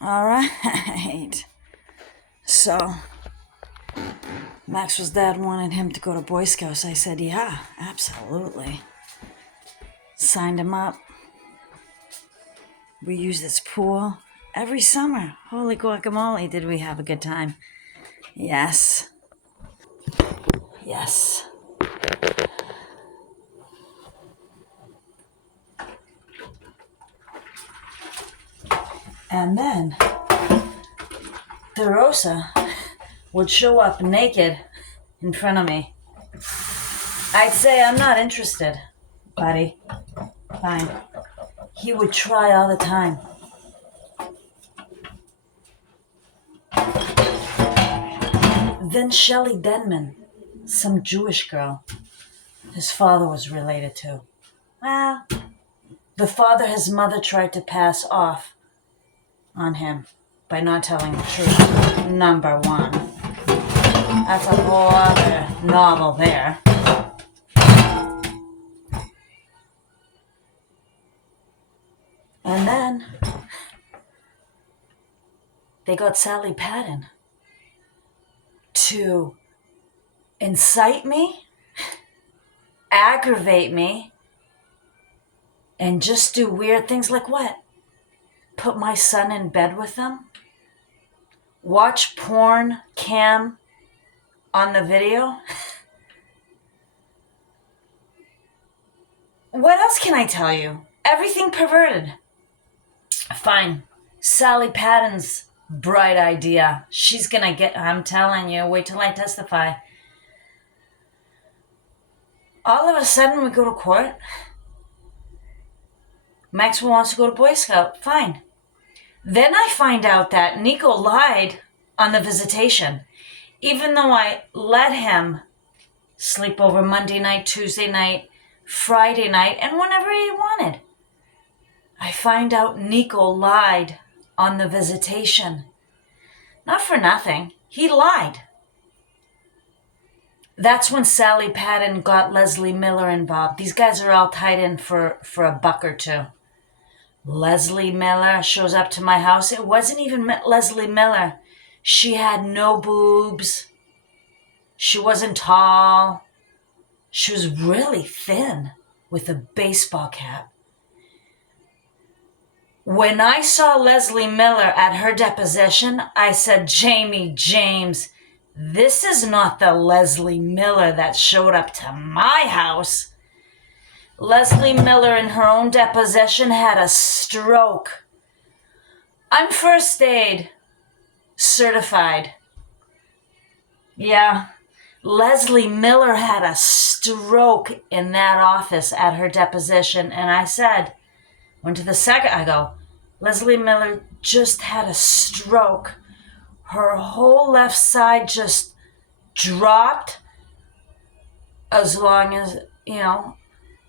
All right. So, Maxwell's dad wanted him to go to Boy Scouts. I said, yeah, absolutely. Signed him up. We used this pool every summer. Holy guacamole, did we have a good time. Yes. Yes. And then, DeRosa would show up naked in front of me. I'd say, I'm not interested, buddy. Fine. He would try all the time. Then Shelley Denman, some Jewish girl his father was related to. Well, the father his mother tried to pass off on him by not telling the truth. Number one. That's a whole other novel there. And then they got Sally Patton to incite me, aggravate me, and just do weird things like what? Put my son in bed with them? Watch porn cam on the video? What else can I tell you? Everything perverted. Fine. Sally Patton's bright idea. She's gonna get, I'm telling you, wait till I testify. All of a sudden we go to court. Maxwell wants to go to Boy Scout. Fine. Then I find out that Nico lied on the visitation. Even though I let him sleep over Monday night, Tuesday night, Friday night, and whenever he wanted. I find out Nico lied on the visitation. Not for nothing. He lied. That's when Sally Patton got Leslie Miller involved. These guys are all tied in for a buck or two. Leslie Miller shows up to my house. It wasn't even Leslie Miller. She had no boobs. She wasn't tall. She was really thin with a baseball cap. When I saw Leslie Miller at her deposition, I said, Jamie James, this is not the Leslie Miller that showed up to my house. Leslie Miller in her own deposition had a stroke. I'm first aid certified. Yeah, Leslie Miller had a stroke in that office at her deposition. And I said, went to the second, I go, Leslie Miller just had a stroke. Her whole left side just dropped. As long as,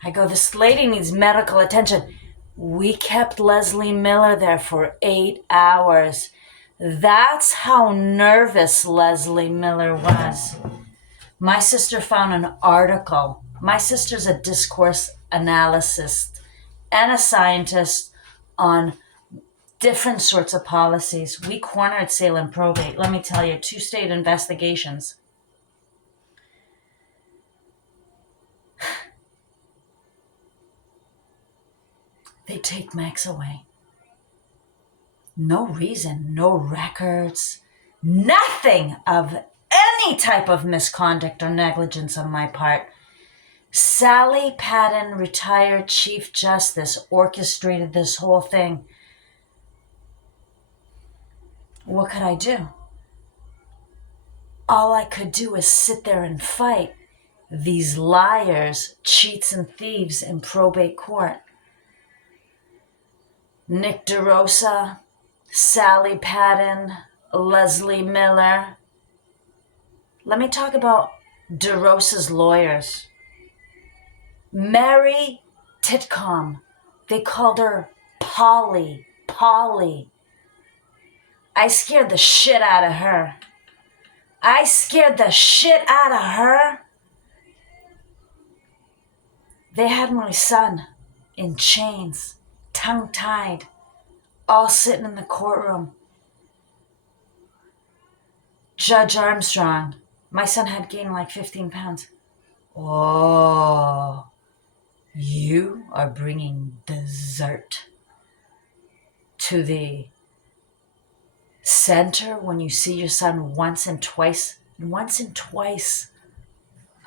I go, this lady needs medical attention. We kept Leslie Miller there for 8 hours. That's how nervous Leslie Miller was. My sister found an article. My sister's a discourse analyst and a scientist on different sorts of policies. We cornered Salem probate. Let me tell you, 2 state investigations. They take Max away. No reason, no records, nothing of any type of misconduct or negligence on my part. Sally Patton, retired Chief Justice, orchestrated this whole thing. What could I do? All I could do is sit there and fight these liars, cheats, and thieves in probate court. Nick DeRosa, Sally Patton, Leslie Miller. Let me talk about DeRosa's lawyers. Mary Titcomb. They called her Polly. I scared the shit out of her. They had my son in chains, tongue-tied, all sitting in the courtroom. Judge Armstrong. My son had gained like 15 pounds. Oh, you are bringing dessert to the center when you see your son once and twice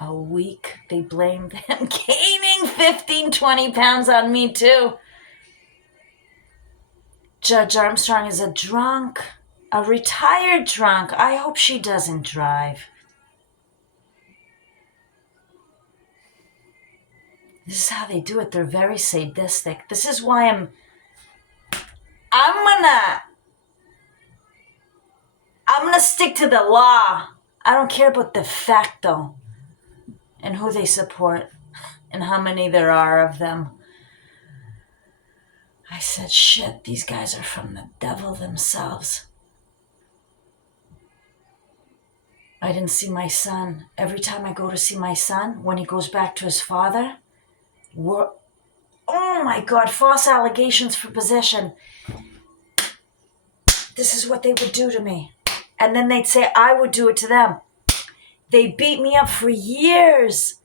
a week. They blamed him gaining 15, 20 pounds on me too. Judge Armstrong is a drunk, a retired drunk. I hope she doesn't drive. This is how they do it. They're very sadistic. This is why I'm gonna stick to the law. I don't care about de facto and who they support and how many there are of them. I said, shit, these guys are from the devil themselves. I didn't see my son. Every time I go to see my son, when he goes back to his father, oh my God, false allegations for possession. This is what they would do to me. And then they'd say I would do it to them. They beat me up for years.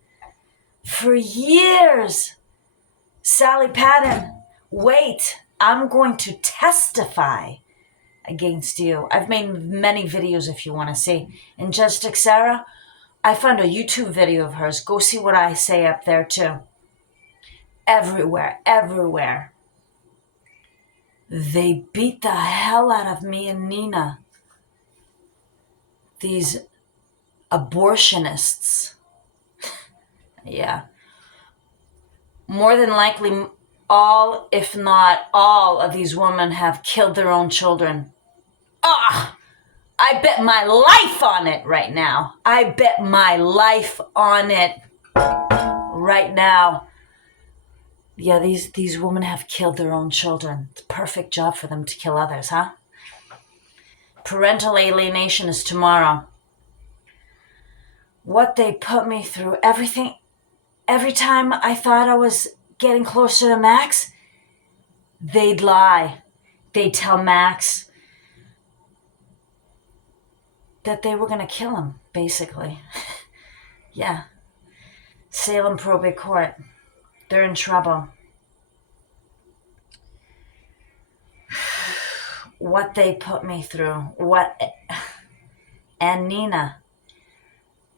For years. Sally Patton, wait, I'm going to testify against you. I've made many videos if you want to see. And Judge Teixeira, I found a YouTube video of hers. Go see what I say up there too. Everywhere, everywhere. They beat the hell out of me and Nina. These abortionists. Yeah. More than likely, all, if not all, of these women have killed their own children. Ah! I bet my life on it right now. I bet my life on it right now. Yeah, these women have killed their own children. It's a perfect job for them to kill others, huh? Parental alienation is tomorrow. What they put me through, everything, every time I thought I was getting closer to Max, they'd lie. They'd tell Max that they were going to kill him, basically. Yeah. Salem probate court. They're in trouble. What they put me through. And Nina.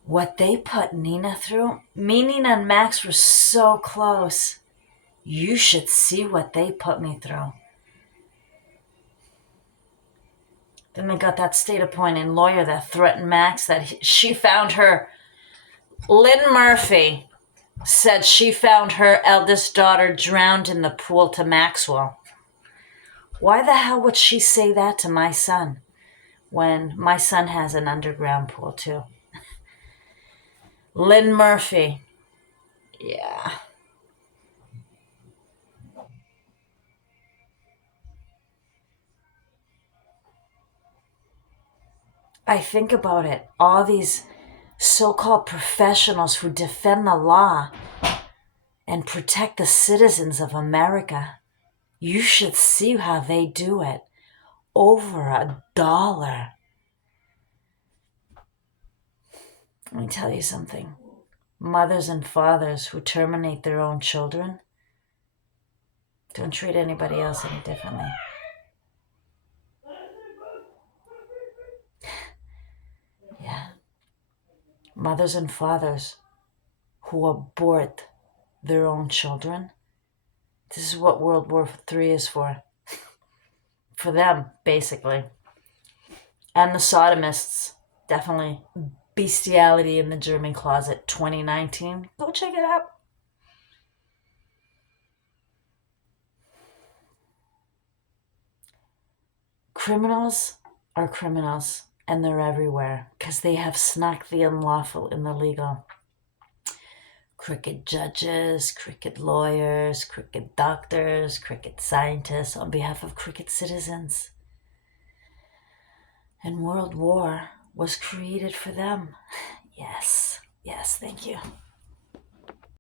What they put Nina through. Me, Nina, and Max were so close. You should see what they put me through. Then they got that state-appointed lawyer that threatened Max that she found her. Lynn Murphy said she found her eldest daughter drowned in the pool to Maxwell. Why the hell would she say that to my son when my son has an underground pool too? Lynn Murphy. Yeah. I think about it. All these so-called professionals who defend the law and protect the citizens of America. You should see how they do it. Over $1. Let me tell you something. Mothers and fathers who terminate their own children don't treat anybody else any differently. Yeah. Mothers and fathers who abort their own children. This is what World War III is for. For them, basically. And the sodomists. Definitely. Bestiality in the German Closet 2019. Go check it out. Criminals are criminals, and they're everywhere because they have snuck the unlawful in the legal. Crooked judges, crooked lawyers, crooked doctors, crooked scientists on behalf of crooked citizens. And World War was created for them. Yes, thank you.